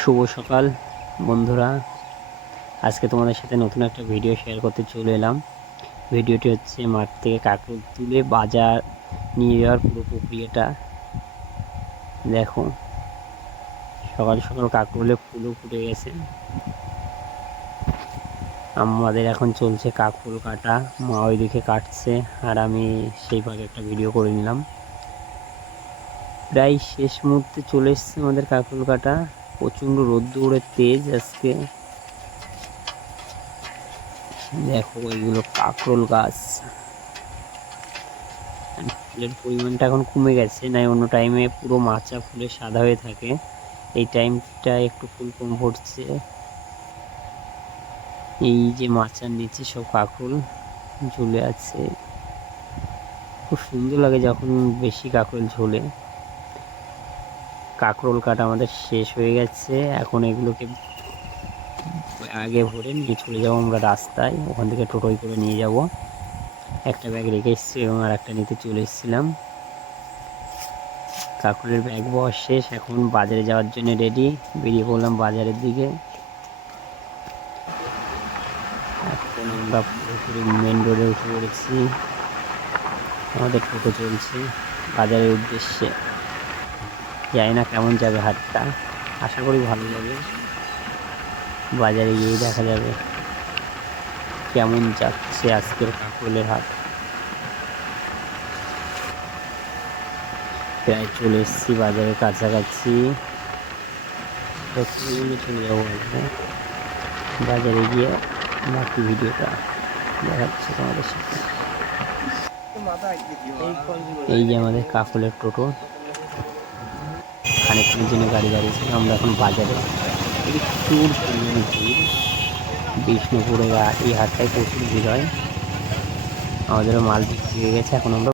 শুভ সকাল, বন্ধুরা। আজকে তোমাদের সাথে নতুন একটা ভিডিও শেয়ার করতে চলে এলাম। ভিডিওটি হচ্ছে মাঠ থেকে কাঁকড় তুলে বাজার নিয়ে যাওয়ার পুরো প্রক্রিয়াটা। দেখো, সকাল সকাল কাঁকড়লে ফুলও ফুটে গেছে। আমাদের এখন চলছে কাকফুল কাটা। মা ওইদিকে কাটছে, আর আমি সেই ভাগে একটা ভিডিও করে নিলাম। প্রায় শেষ মুহূর্তে চলে এসছে আমাদের কাকরুল কাটা। প্রচণ্ড রোদ্দুরের তেজ আজকে। দেখো এগুলো কাঁকরোল গাছ। ফুলের পরিমাণটা এখন কমে গেছে, নাই অন্য টাইমে পুরো মাচা ফুলে সাদা হয়ে থাকে। এই টাইমটা একটু ফুল কম ফুটছে এই যে মাচার নিচে সব কাঁকরোল ঝুলে আছে। খুব সুন্দর লাগে যখন বেশি কাঁকরোল ঝোলে। কাকরোল কাটা আমাদের শেষ হয়ে গেছে। এখন এগুলোকে আগে ভরে নিয়ে চলে যাব আমরা রাস্তায়। ওখান থেকে টোটোয় করে নিয়ে যাব। একটা ব্যাগ রেখে এসেছি এবং আর একটা নিতে চলে এসেছিলাম। কাকুরের ব্যাগ বওয়া শেষ। এখন বাজারে যাওয়ার জন্য রেডি বেরিয়ে পড়লাম বাজারের দিকে। এখন আমরা পুরোপুরি মেন রোডে উঠে পড়েছি। আমাদের টোটো চলছে। বাজারের উদ্দেশ্যে। জানি না কেমন যাবে হাটটা। আশা করি ভালো যাবে। বাজারে গিয়েই দেখা যাবে কেমন যাচ্ছে আজকের কাকুলের হাট। প্রায় চলে এসেছি বাজারের কাছাকাছি। চলে যাব বাজারে। গিয়ে বাকি ভিডিওটা দেখাচ্ছে তোমাদের সাথে। এই যে আমাদের কাকুলের টোটো। খানিকক্ষণের জন্য গাড়ি দাঁড়িয়েছিল আমরা এখন বাজারে। প্রচুর পরিমাণে ভিড়। বিষ্ণুপুরে এই হাটটায় প্রচুর ভিড় হয়। আমাদেরও মাল বিক্রি হয়ে গেছে, এখন আমরা